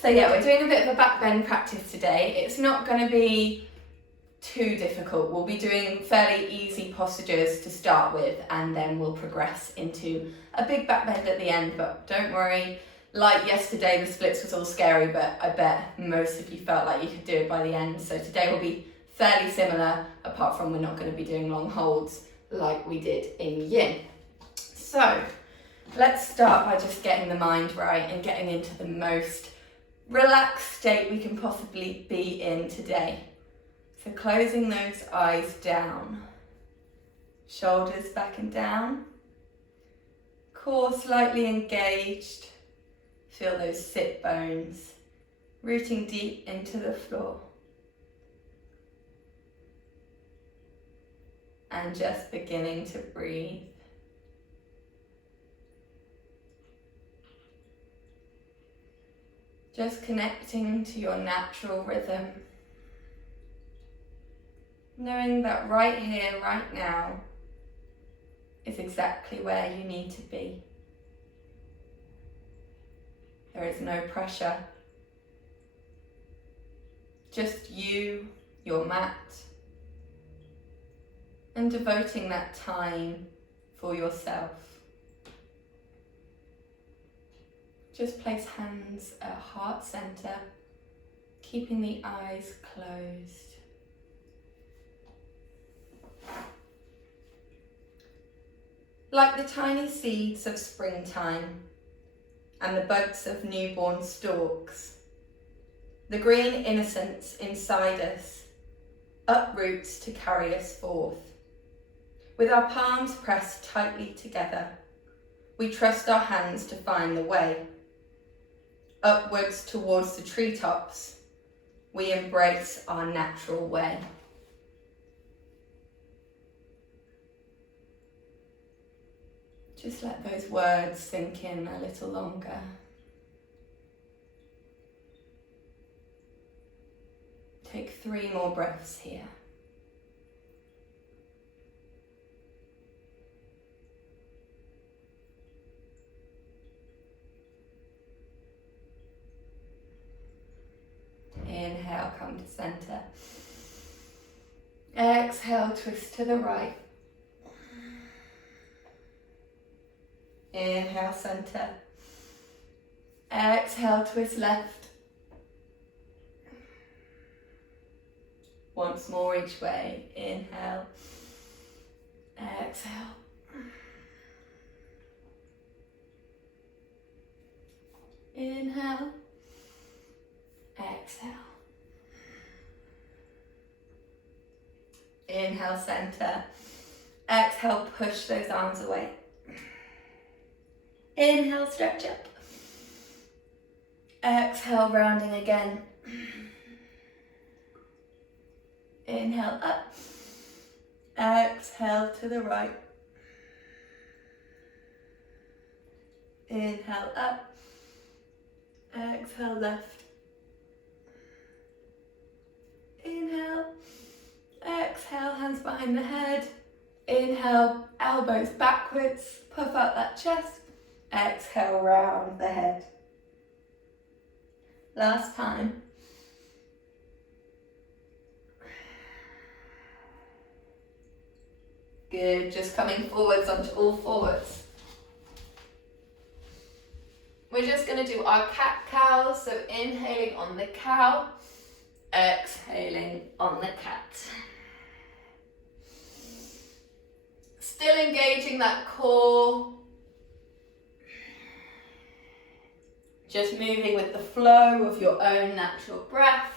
So yeah, we're doing a bit of a back bend practice today. It's not going to be too difficult. We'll be doing fairly easy postures to start with, and then we'll progress into a big back bend at the end. But don't worry, like yesterday, the splits was all scary, but I bet most of you felt like you could do it by the end. So today will be fairly similar, apart from we're not going to be doing long holds like we did in yin. So let's start by just getting the mind right and getting into the most relaxed state we can possibly be in today. So closing those eyes down, shoulders back and down, core slightly engaged, feel those sit bones rooting deep into the floor. And just beginning to breathe. Just connecting to your natural rhythm. Knowing that right here, right now, is exactly where you need to be. There is no pressure. Just you, your mat, and devoting that time for yourself. Just place hands at heart center, keeping the eyes closed. Like the tiny seeds of springtime and the buds of newborn stalks, the green innocence inside us uproots to carry us forth. With our palms pressed tightly together, we trust our hands to find the way. Upwards towards the treetops, we embrace our natural way. Just let those words sink in a little longer. Take 3 more breaths here. Inhale, come to center. Exhale, twist to the right. Inhale, center. Exhale, twist left. Once more each way. Inhale. Exhale. Inhale. Exhale. Inhale, center. Exhale, push those arms away. Inhale, stretch up. Exhale, rounding again. Inhale, up. Exhale to the right. Inhale, up. Exhale, left. Inhale, exhale, hands behind the head. Inhale, elbows backwards, puff out that chest. Exhale, round the head. Last time. Good, just coming forwards onto all fours. We're just going to do our cat-cow, so inhaling on the cow, exhaling on the cat. Still engaging that core. Just moving with the flow of your own natural breath.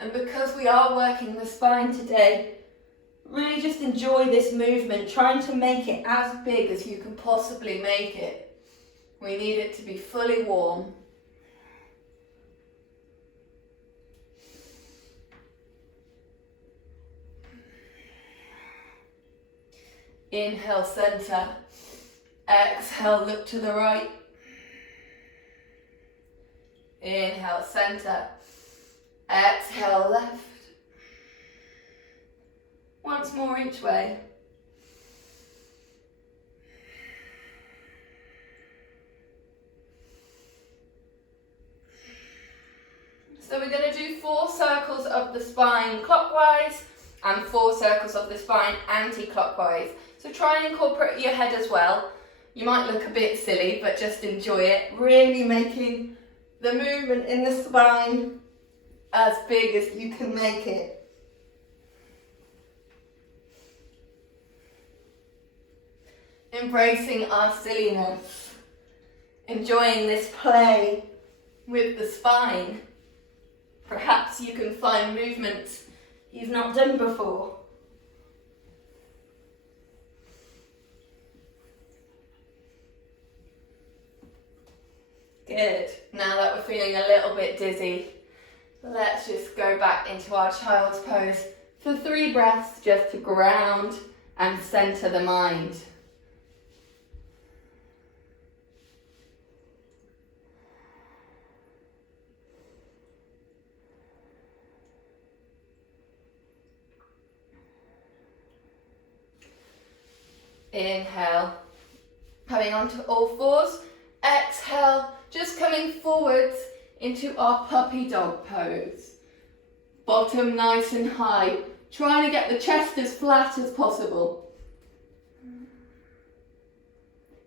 And because we are working the spine today, really just enjoy this movement, trying to make it as big as you can possibly make it. We need it to be fully warm. Inhale, center. Exhale, look to the right. Inhale, center. Exhale, left. Once more each way. So we're going to do 4 circles of the spine clockwise and 4 circles of the spine anti-clockwise. So try and incorporate your head as well. You might look a bit silly, but just enjoy it. Really making the movement in the spine as big as you can make it. Embracing our silliness. Enjoying this play with the spine. Perhaps you can find movements you've not done before. Good. Now that we're feeling a little bit dizzy, let's just go back into our child's pose for 3 breaths just to ground and center the mind. Inhale, coming onto all 4s. Exhale, just coming forwards into our puppy dog pose. Bottom nice and high, trying to get the chest as flat as possible.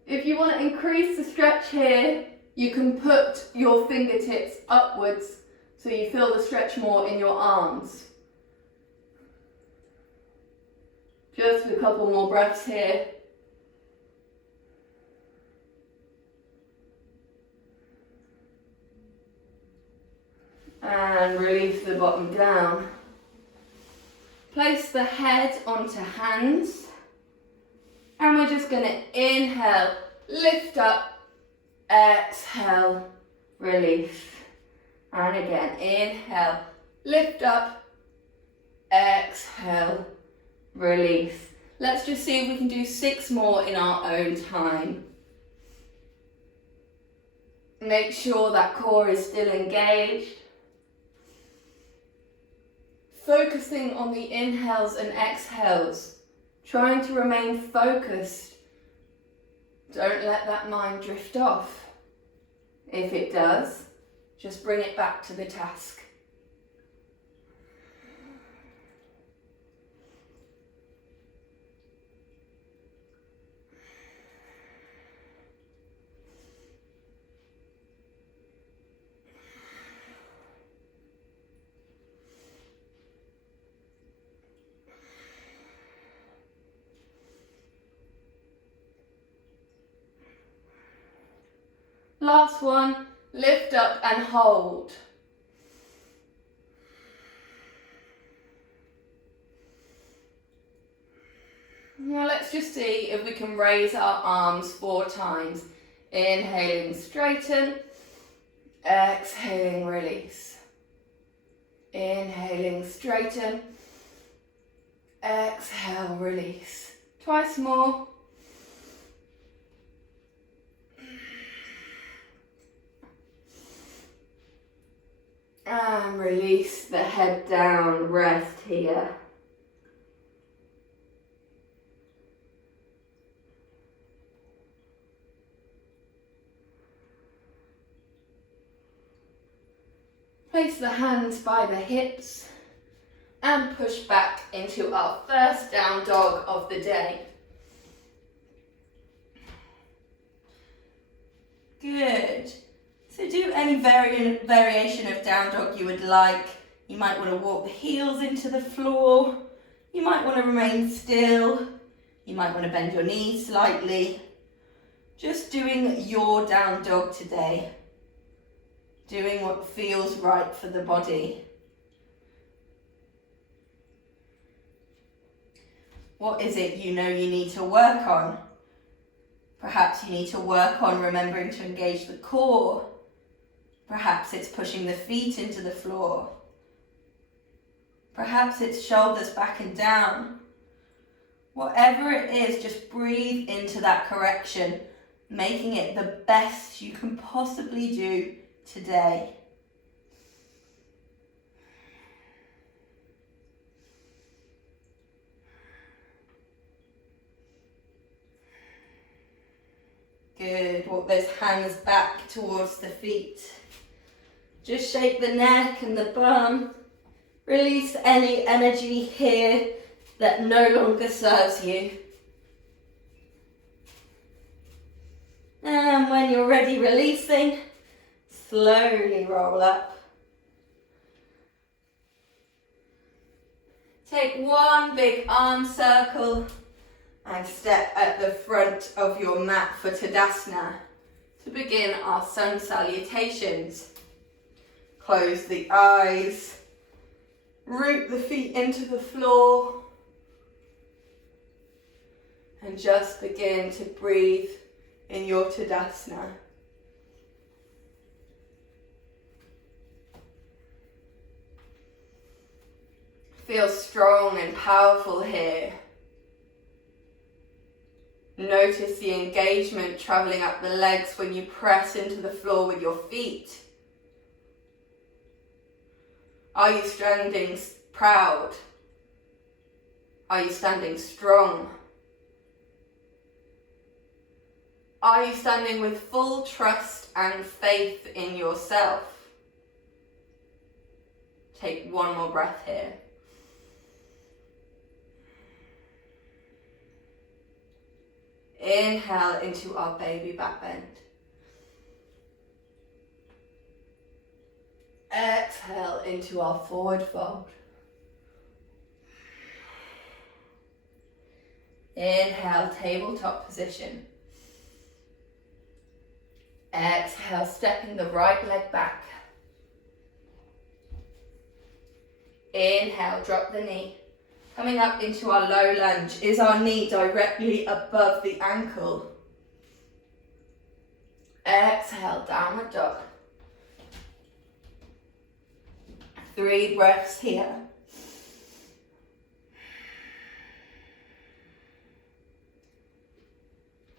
If you want to increase the stretch here, you can put your fingertips upwards so you feel the stretch more in your arms. Just a couple more breaths here. And release the bottom down. Place the head onto hands. And we're just going to inhale, lift up, exhale, release. And again, inhale, lift up, exhale, release. Let's just see if we can do 6 more in our own time. Make sure that core is still engaged. Focusing on the inhales and exhales, trying to remain focused. Don't let that mind drift off. If it does, just bring it back to the task. Last one, lift up and hold. Now let's just see if we can raise our arms 4 times. Inhaling, straighten. Exhaling, release. Inhaling, straighten. Exhale, release. Twice more. And release the head down, rest here. Place the hands by the hips and push back into our first down dog of the day. Good. So do any variation of down dog you would like. You might want to walk the heels into the floor. You might want to remain still. You might want to bend your knees slightly. Just doing your down dog today. Doing what feels right for the body. What is it you know you need to work on? Perhaps you need to work on remembering to engage the core. Perhaps it's pushing the feet into the floor. Perhaps it's shoulders back and down. Whatever it is, just breathe into that correction, making it the best you can possibly do today. Good. Walk those hands back towards the feet. Just shake the neck and the bum. Release any energy here that no longer serves you. And when you're ready releasing, slowly roll up. Take one big arm circle and step at the front of your mat for Tadasana to begin our sun salutations. Close the eyes, root the feet into the floor, and just begin to breathe in your Tadasana. Feel strong and powerful here. Notice the engagement traveling up the legs when you press into the floor with your feet. Are you standing proud? Are you standing strong? Are you standing with full trust and faith in yourself? Take one more breath here. Inhale into our baby back bend. Exhale into our forward fold. Inhale, tabletop position. Exhale, stepping the right leg back. Inhale, drop the knee. Coming up into our low lunge. Is our knee directly above the ankle? Exhale, downward dog. 3 breaths here.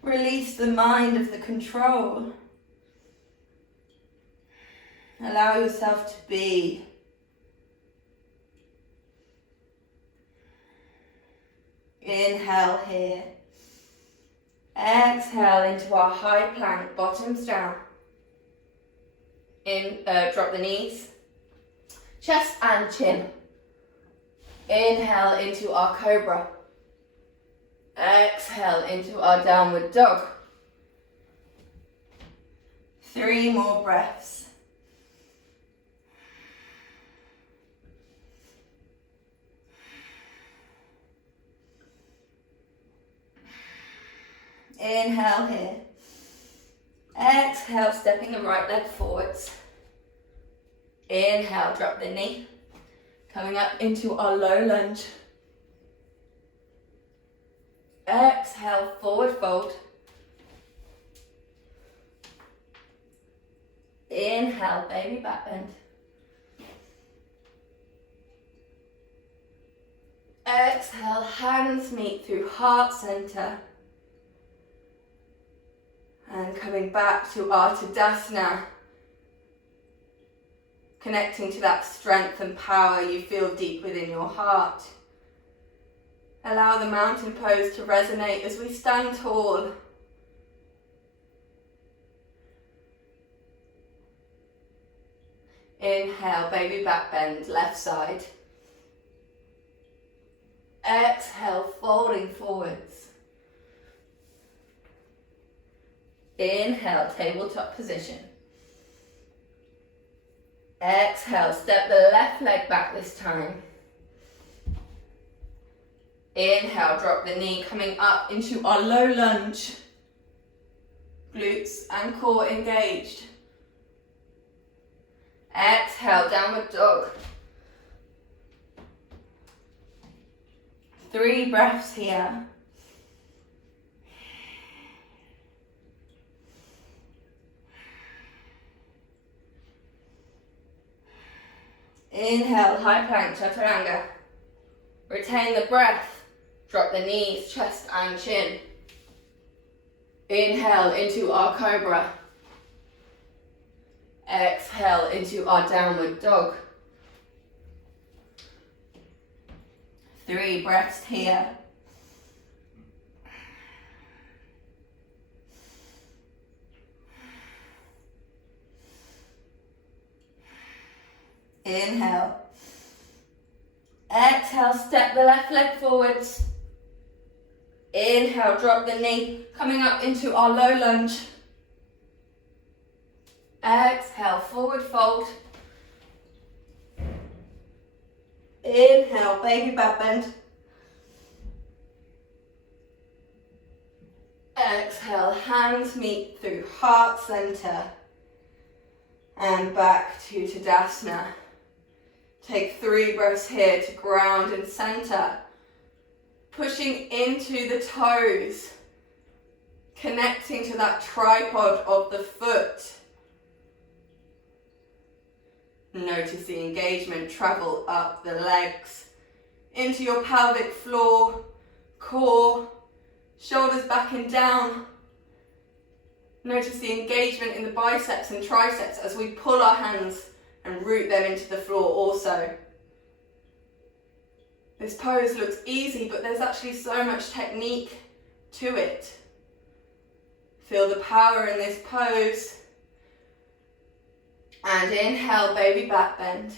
Release the mind of the control. Allow yourself to be. Inhale here. Exhale into our high plank, bottoms down. Drop the knees. Chest and chin. Inhale into our cobra. Exhale into our downward dog. 3 more breaths. Inhale here. Exhale, stepping the right leg forwards. Inhale, drop the knee. Coming up into our low lunge. Exhale, forward fold. Inhale, baby back bend. Exhale, hands meet through heart center. And coming back to our Tadasana. Connecting to that strength and power you feel deep within your heart. Allow the mountain pose to resonate as we stand tall. Inhale, baby back bend, left side. Exhale, folding forwards. Inhale, tabletop position. Exhale, step the left leg back this time. Inhale, drop the knee, coming up into our low lunge. Glutes and core engaged. Exhale, downward dog. 3 breaths here. Inhale, high plank, chaturanga. Retain the breath. Drop the knees, chest and chin. Inhale into our cobra. Exhale into our downward dog. 3 breaths here. Inhale. Exhale, step the left leg forwards. Inhale, drop the knee, coming up into our low lunge. Exhale, forward fold. Inhale, baby back bend. Exhale, hands meet through heart center. And back to Tadasana. Take 3 breaths here to ground and center. Pushing into the toes. Connecting to that tripod of the foot. Notice the engagement travel up the legs. Into your pelvic floor, core, shoulders back and down. Notice the engagement in the biceps and triceps as we pull our hands and root them into the floor also. This pose looks easy, but there's actually so much technique to it. Feel the power in this pose. And inhale, baby back bend.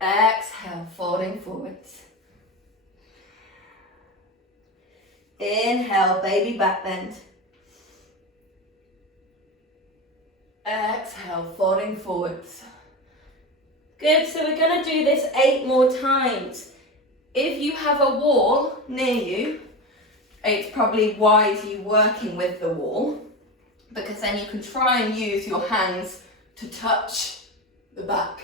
Exhale, folding forwards. Inhale, baby back bend. Exhale, folding forwards. Good, so we're going to do this 8 more times. If you have a wall near you, it's probably wise you working with the wall, because then you can try and use your hands to touch the back.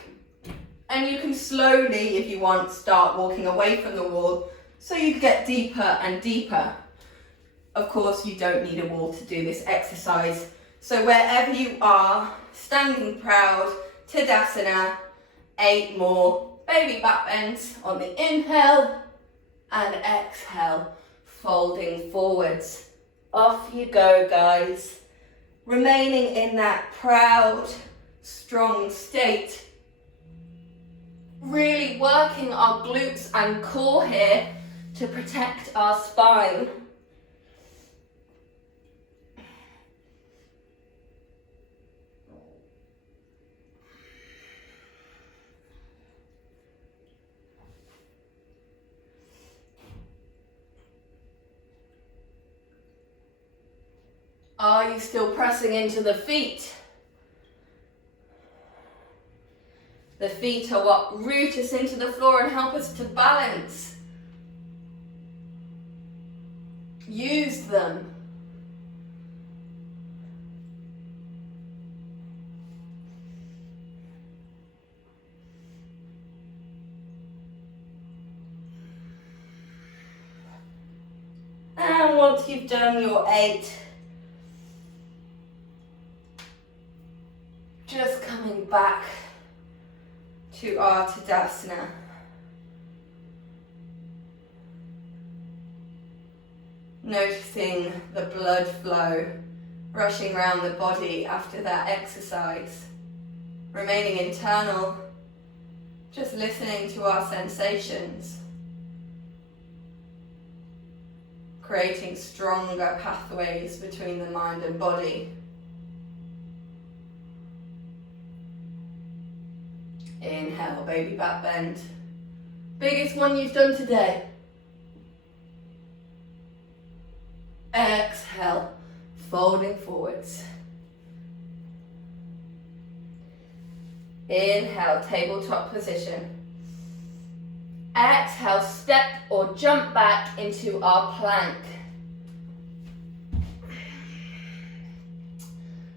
And you can slowly, if you want, start walking away from the wall so you get deeper and deeper. Of course, you don't need a wall to do this exercise. So wherever you are, standing proud, Tadasana, 8 more baby back bends on the inhale and exhale, folding forwards. Off you go, guys. Remaining in that proud, strong state. Really working our glutes and core here to protect our spine. Are you still pressing into the feet? The feet are what root us into the floor and help us to balance. Use them. And once you've done your 8, just coming back to our Tadasana. Noticing the blood flow rushing around the body after that exercise. Remaining internal, just listening to our sensations. Creating stronger pathways between the mind and body. Inhale, baby back bend. Biggest one you've done today. Exhale, folding forwards. Inhale, tabletop position. Exhale, step or jump back into our plank.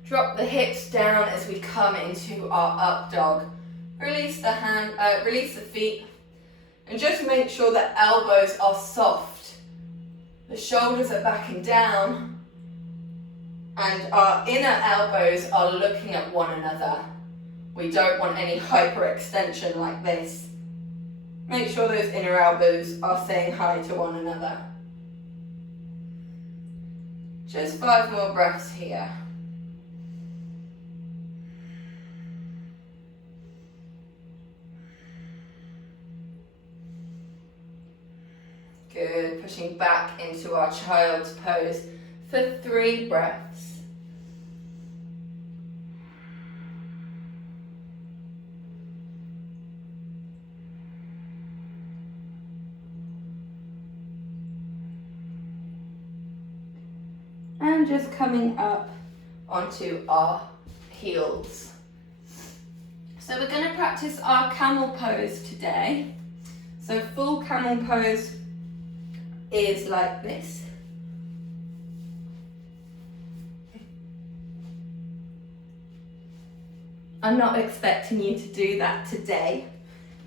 Drop the hips down as we come into our up dog. Release the feet, and just make sure that elbows are soft. The shoulders are backing down, and our inner elbows are looking at one another. We don't want any hyperextension like this. Make sure those inner elbows are saying hi to one another. Just 5 more breaths here. Good, pushing back into our child's pose for 3 breaths. and just coming up onto our heels. So we're going to practice our camel pose today. So full camel pose is like this. I'm not expecting you to do that today.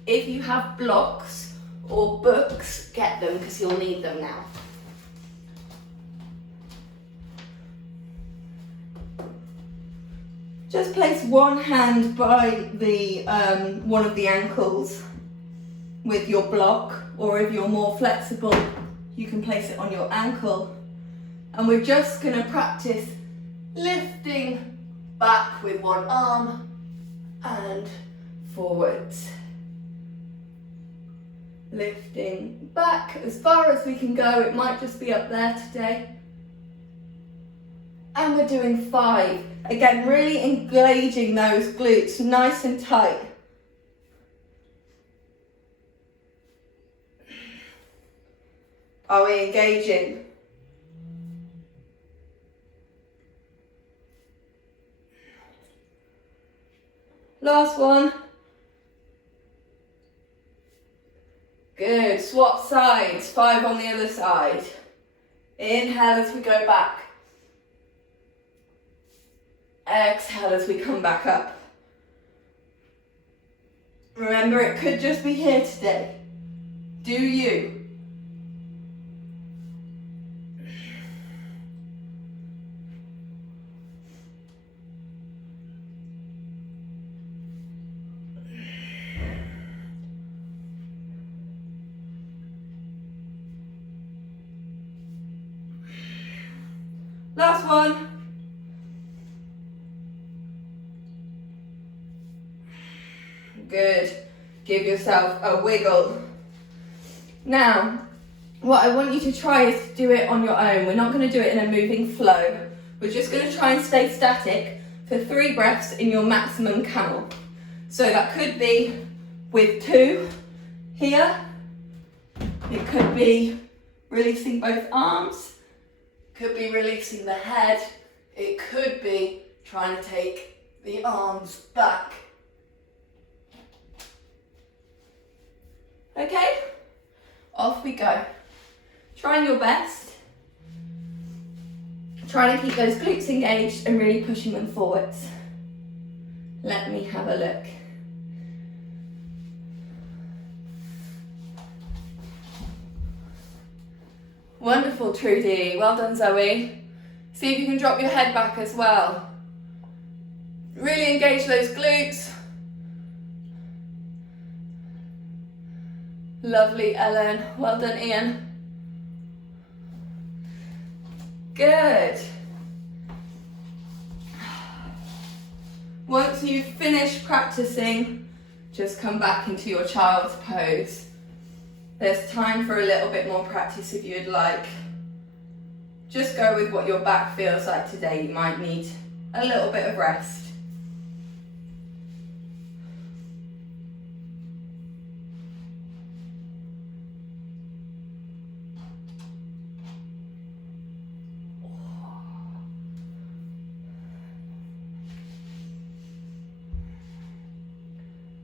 If you have blocks or books, get them because you'll need them now. Just place one hand by the one of the ankles with your block, or if you're more flexible, you can place it on your ankle. And we're just going to practice lifting back with one arm and forwards. Lifting back as far as we can go. It might just be up there today. And we're doing 5. Again, really engaging those glutes nice and tight. Are we engaging? Last one. Good. Swap sides. 5 on the other side. Inhale as we go back. Exhale as we come back up. Remember, it could just be here today. Do you? Last one. Good. Give yourself a wiggle. Now, what I want you to try is to do it on your own. We're not going to do it in a moving flow. We're just going to try and stay static for 3 breaths in your maximum camel. So that could be with 2 here. It could be releasing both arms. Could be releasing the head. It could be trying to take the arms back. Okay, off we go. Trying your best. Trying to keep those glutes engaged and really pushing them forwards. Let me have a look. Wonderful, Trudy. Well done, Zoe. See if you can drop your head back as well. Really engage those glutes. Lovely, Ellen. Well done, Ian. Good. Once you've finished practicing, just come back into your child's pose. There's time for a little bit more practice if you'd like. Just go with what your back feels like today. You might need a little bit of rest.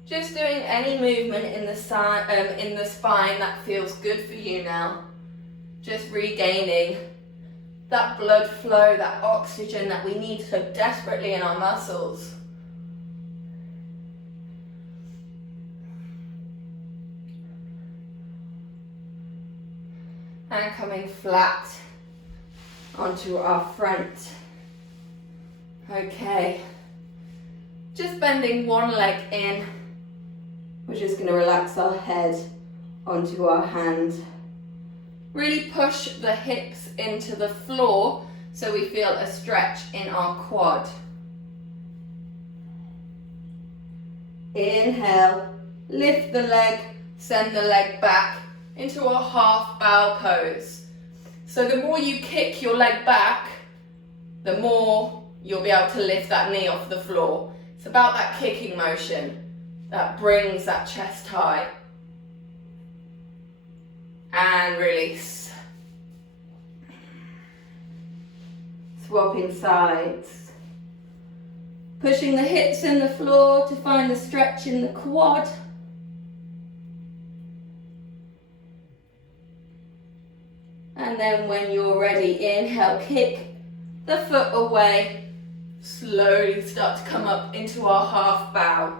Just doing any movement in the spine that feels good for you now. Just regaining that blood flow, that oxygen that we need so desperately in our muscles. And coming flat onto our front. Okay. Just bending one leg in. We're just going to relax our head onto our hand. Really push the hips into the floor so we feel a stretch in our quad. Inhale, lift the leg, send the leg back into a half bow pose. So the more you kick your leg back, the more you'll be able to lift that knee off the floor. It's about that kicking motion that brings that chest high. And release. Swapping sides. Pushing the hips in the floor to find the stretch in the quad. And then when you're ready, inhale, kick the foot away. Slowly start to come up into our half bow.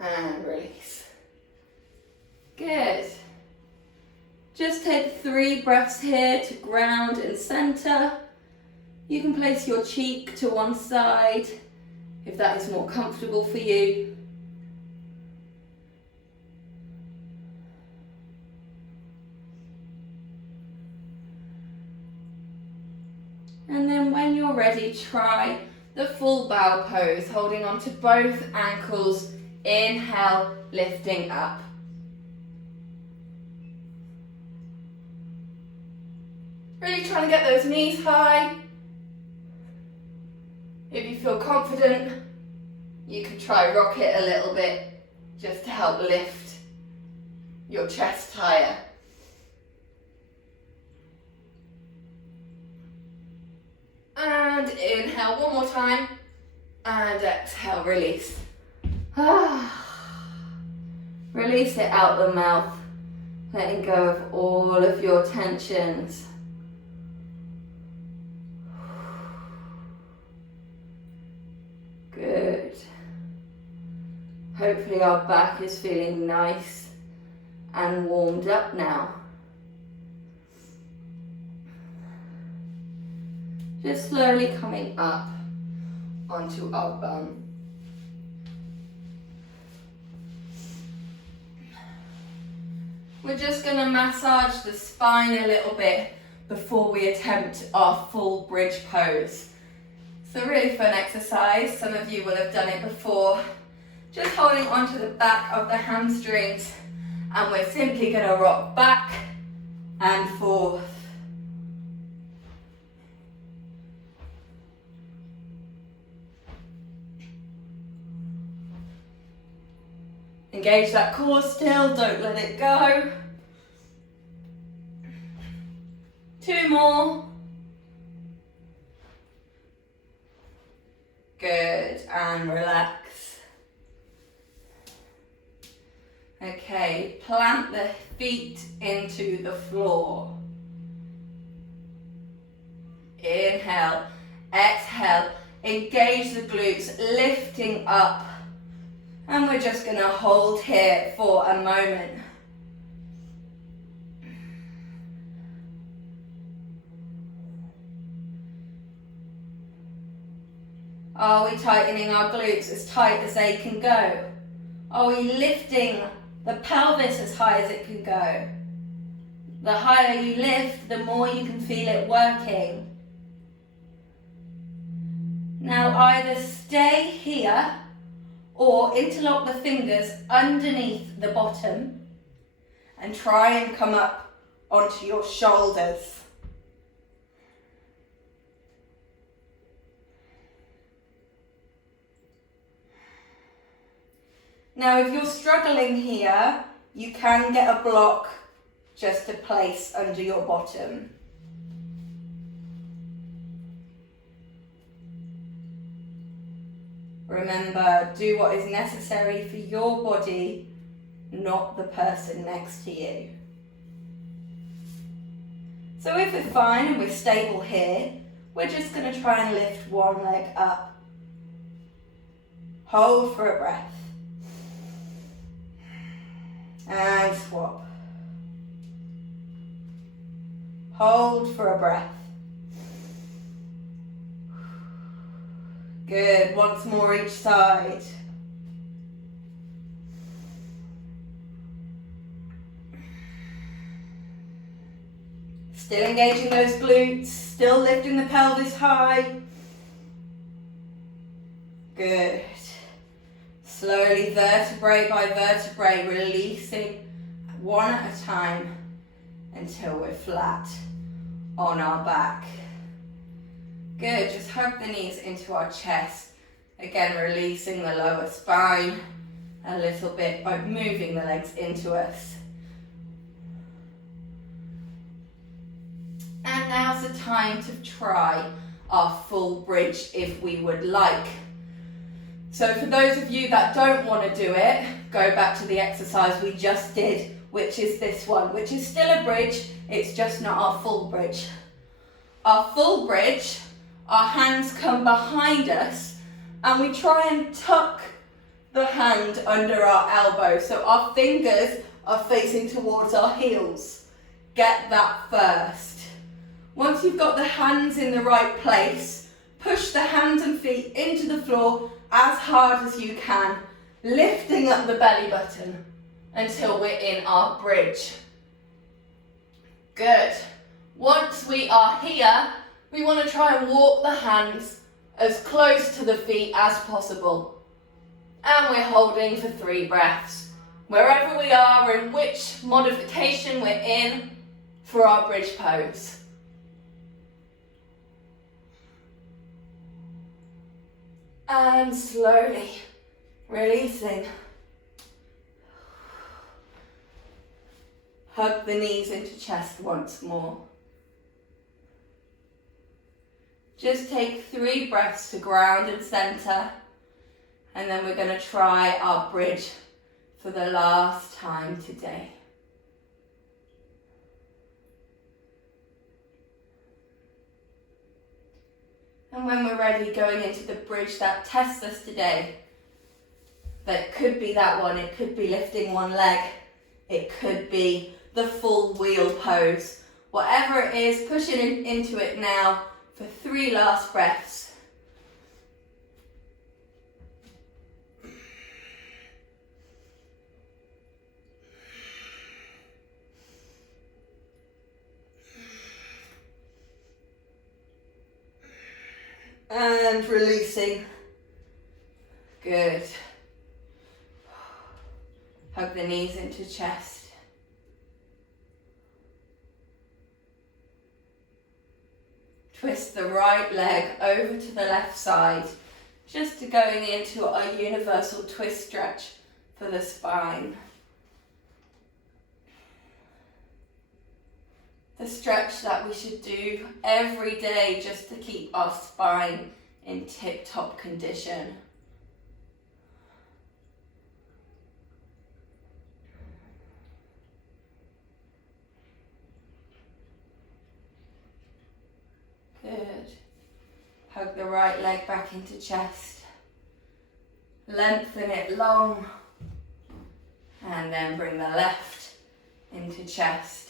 And release. Good. Just take 3 breaths here to ground and center. You can place your cheek to one side if that is more comfortable for you. And then when you're ready, try the full bow pose, holding on to both ankles. Inhale, lifting up. Really trying to get those knees high. If you feel confident, you can try rock it a little bit just to help lift your chest higher. And inhale one more time. And exhale, release. Release it out the mouth, letting go of all of your tensions. Good. Hopefully our back is feeling nice and warmed up now. Just slowly coming up onto our bum. We're just going to massage the spine a little bit before we attempt our full bridge pose. It's a really fun exercise. Some of you will have done it before. Just holding onto the back of the hamstrings, and we're simply going to rock back and forth. Engage that core still, don't let it go. 2 more. Good, and relax. Okay, plant the feet into the floor. Inhale, exhale, engage the glutes, lifting up. And we're just going to hold here for a moment. Are we tightening our glutes as tight as they can go? Are we lifting the pelvis as high as it can go? The higher you lift, the more you can feel it working. Now either stay here or interlock the fingers underneath the bottom and try and come up onto your shoulders. Now, if you're struggling here, you can get a block just to place under your bottom. Remember, do what is necessary for your body, not the person next to you. So if we're fine and we're stable here, we're just going to try and lift one leg up. Hold for a breath. And swap. Hold for a breath. Good, once more each side. Still engaging those glutes, still lifting the pelvis high. Good. Slowly, vertebrae by vertebrae, releasing one at a time until we're flat on our back. Good, just hug the knees into our chest. Again, releasing the lower spine a little bit by moving the legs into us. And now's the time to try our full bridge if we would like. So for those of you that don't want to do it, go back to the exercise we just did, which is this one, which is still a bridge, it's just not our full bridge. Our full bridge, our hands come behind us and we try and tuck the hand under our elbow so our fingers are facing towards our heels. Get that first. Once you've got the hands in the right place, push the hands and feet into the floor as hard as you can, lifting up the belly button until we're in our bridge. Good. Once we are here, we want to try and walk the hands as close to the feet as possible. And we're holding for 3 breaths. Wherever we are and which modification we're in for our bridge pose. And slowly releasing. Hug the knees into chest once more. Just take 3 breaths to ground and center. And then we're going to try our bridge for the last time today. And when we're ready, going into the bridge that tests us today. That could be that one, it could be lifting one leg, it could be the full wheel pose. Whatever it is, pushing into it now for 3 last breaths. And releasing. Good. Hug the knees into chest. Twist the right leg over to the left side, just going into our universal twist stretch for the spine. The stretch that we should do every day just to keep our spine in tip-top condition. Good. Hug the right leg back into chest. Lengthen it long. And then bring the left into chest.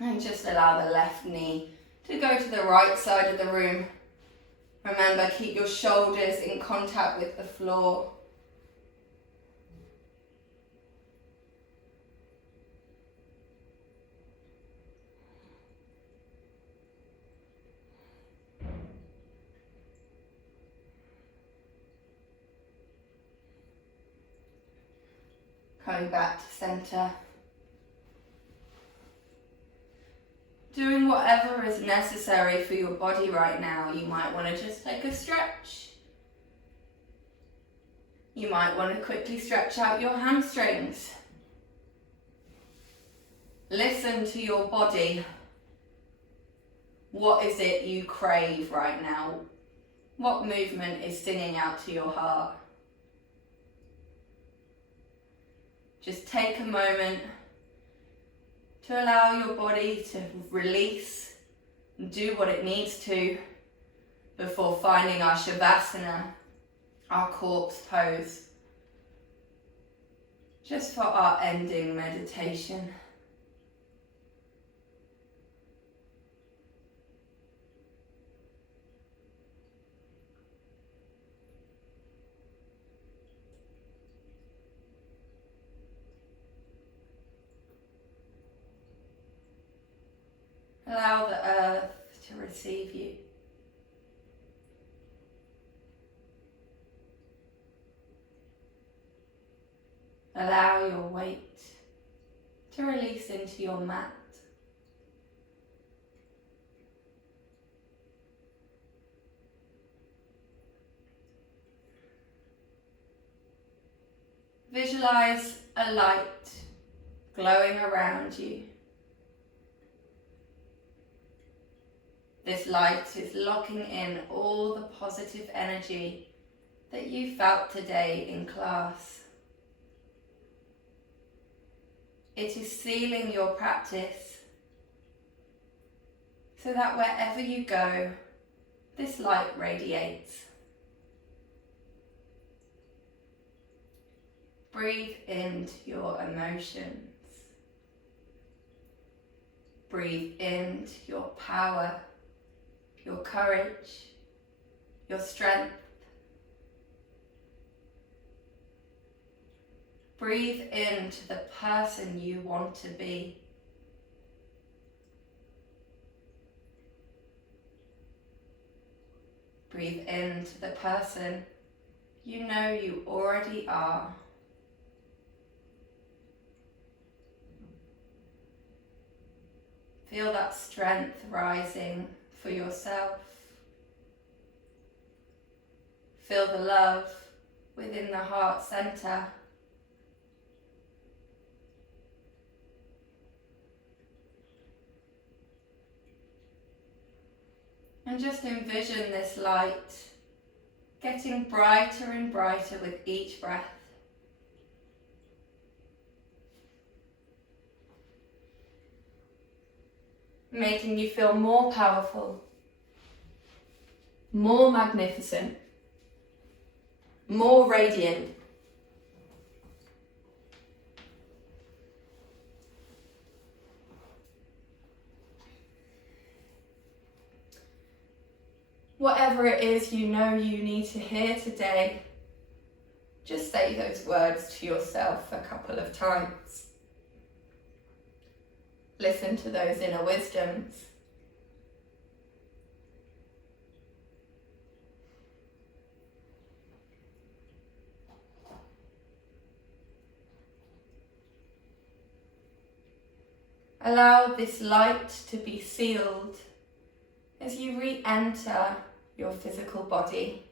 And just allow the left knee to go to the right side of the room. Remember, keep your shoulders in contact with the floor. Coming back to center. Doing whatever is necessary for your body right now. You might want to just take a stretch. You might want to quickly stretch out your hamstrings. Listen to your body. What is it you crave right now? What movement is singing out to your heart? Just take a moment to allow your body to release and do what it needs to before finding our Shavasana, our corpse pose, just for our ending meditation. Allow the earth to receive you. Allow your weight to release into your mat. Visualize a light glowing around you. This light is locking in all the positive energy that you felt today in class. It is sealing your practice so that wherever you go, this light radiates. Breathe into your emotions. Breathe into your power, your courage, your strength. Breathe into the person you want to be. Breathe into the person you know you already are. Feel that strength rising for yourself. Feel the love within the heart center. And just envision this light getting brighter and brighter with each breath. Making you feel more powerful, more magnificent, more radiant. Whatever it is you know you need to hear today, just say those words to yourself a couple of times. Listen to those inner wisdoms. Allow this light to be sealed as you re-enter your physical body.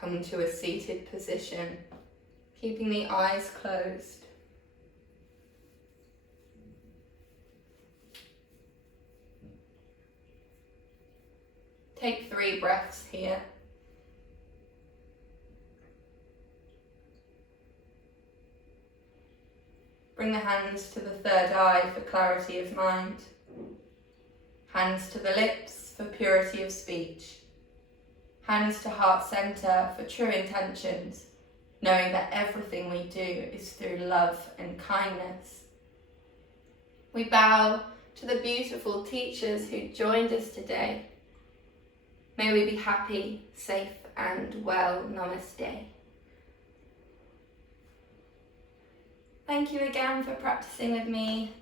Come to a seated position, keeping the eyes closed. Take 3 breaths here. Bring the hands to the third eye for clarity of mind. Hands to the lips for purity of speech. Hands to heart center for true intentions, knowing that everything we do is through love and kindness. We bow to the beautiful teachers who joined us today. May we be happy, safe and well. Namaste. Thank you again for practicing with me.